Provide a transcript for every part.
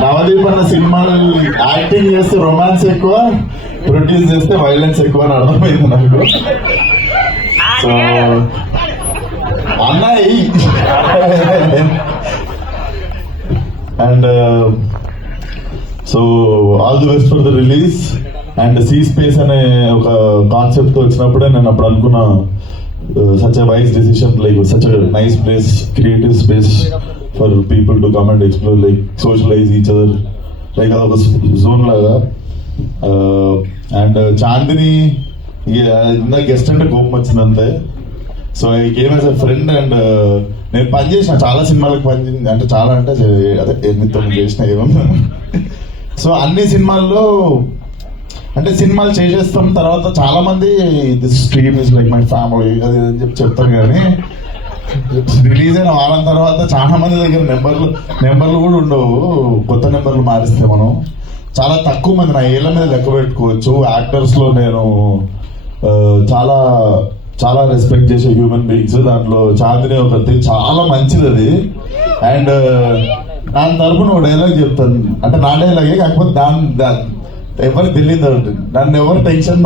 నవదీప్ అన్న సినిమాలు యాక్టింగ్ చేస్తే రొమాన్స్ ఎక్కువ, ప్రొడ్యూస్ చేస్తే వైలెన్స్ ఎక్కువ అని అర్థమైంది నాకు. సో అన్నాయి and so all the best for the release. And C space అనే ఒక కాన్సెప్ట్ తో వచ్చినప్పుడే నేను అప్పుడు అనుకున్నా, such a wise decision, like such a nice place, creative space for people to come and explore, like socialize each other, like అదొక zone లాగా. And Chandini ఇందా గెస్ట్ అంటే కోపం వచ్చింది అంతే. So I came as a friend and నేను పనిచేసిన చాలా సినిమాలకు పనిచేసింది, అంటే చాలా అంటే అదే 8-9 చేసిన ఏమన్నా. సో అన్ని సినిమాల్లో అంటే సినిమాలు చేసేస్తాం, తర్వాత చాలా మంది this stream is like my family అది అని చెప్పి చెప్తారు, కానీ రిలీజ్ అయిన వారం తర్వాత చాలా మంది దగ్గర నెంబర్లు కూడా ఉండవు. కొత్త నెంబర్లు మారిస్తే మనం చాలా తక్కువ మంది నా ఏళ్ళ మీద లెక్క పెట్టుకోవచ్చు. యాక్టర్స్ లో నేను చాలా చాలా రెస్పెక్ట్ చేసే హ్యూమన్ బీయింగ్స్, దాంట్లో చాందిని ఒకటి చాలా మంచిది అది. అండ్ దాని తరపున ఒక డైలాగ్ చెప్తాను, అంటే నా డైలాగే కాకపోతే దాని ఎవరికి తెలియదు. నన్ను ఎవరు టెన్షన్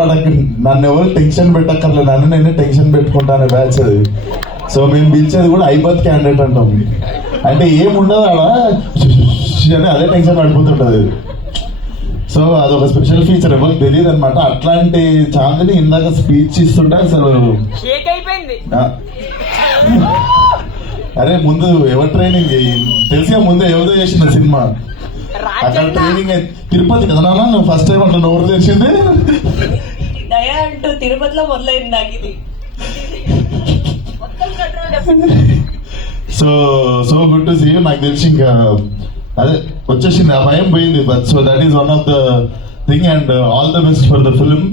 పెట్టక్కర్లేదు, నన్ను నేనే టెన్షన్ పెట్టుకుంటానే బ్యాచ్ అది. సో మేము పిలిచేది కూడా ఐబత్ క్యాండిడేట్ అంటాం, అంటే ఏముండదు అలా అని అదే టెన్షన్ పడిపోతుంటది. సో అదొక స్పెషల్ ఫీచర్, ఎవరికి తెలియదు అనమాట. అట్లాంటి చాందిని ఇందాక స్పీచ్ ఇస్తుంటే అసలు అరే ముందు ఎవరు ట్రైనింగ్ తెలిసిగా ముందే ఎవరిదో చేసిన సినిమా అక్కడ ట్రైనింగ్ తిరుపతి కదా నాన్న, నువ్వు ఫస్ట్ టైం అట్లా ఎవరు తెచ్చింది దయా అంటూ తిరుపతిలో మొదలైంది నాకు ఇది. So good to see you. నాకు తెలిసి ఇంకా అదే వచ్చేసింది, ఆ భయం పోయింది. But so that is one of the thing. And all the best for the film.